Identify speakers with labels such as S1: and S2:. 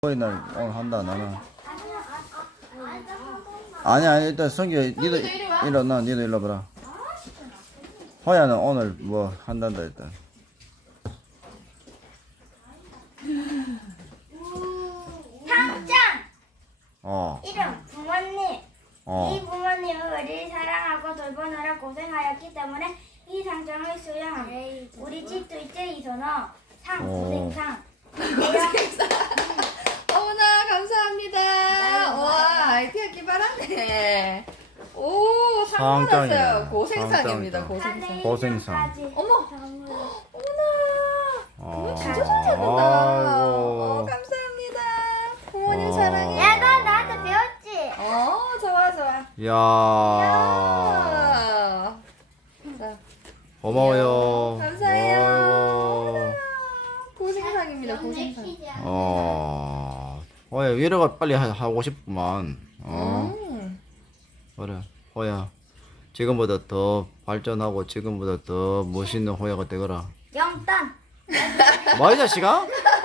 S1: 거의날 오늘 한다 나는. 아니야 일단 성규 니도 일어나 니도 일어나봐라. 호야는 오늘 뭐 한단다 일단.
S2: 상장
S1: 어.
S2: 이름 부모님.
S1: 어.
S2: 이 부모님은 우리를 사랑하고 돌보느라 고생하였기 때문에 이 상장을 수여함. 우리 집도 있지 이선호. 상 고생상.
S3: 어머나 감사합니다. 와 아이디어 기발하네. 오, 상
S1: 상장이네.
S3: 받았어요. 고생상입니다.
S1: 상장이다.
S3: 고생상.
S1: 고생상.
S3: 어머, 어머나.
S1: 어.
S3: 진짜 잘 찾는다.
S1: 아이고.
S3: 감사합니다. 부모님
S1: 어.
S3: 사랑해.
S2: 야, 너 나한테 배웠지?
S3: 좋아, 좋아.
S1: 야.
S3: 자,
S1: 고마워요.
S3: 감사해요.
S1: 아이고.
S3: 고생상입니다. 고생상.
S1: 호야 위로가 빨리 하고 싶구만.
S3: 음.
S1: 그래 호야 지금보다 더 발전하고 지금보다 더 멋있는 호야가 되거라.
S2: 영단.
S1: 뭐 이 자식아?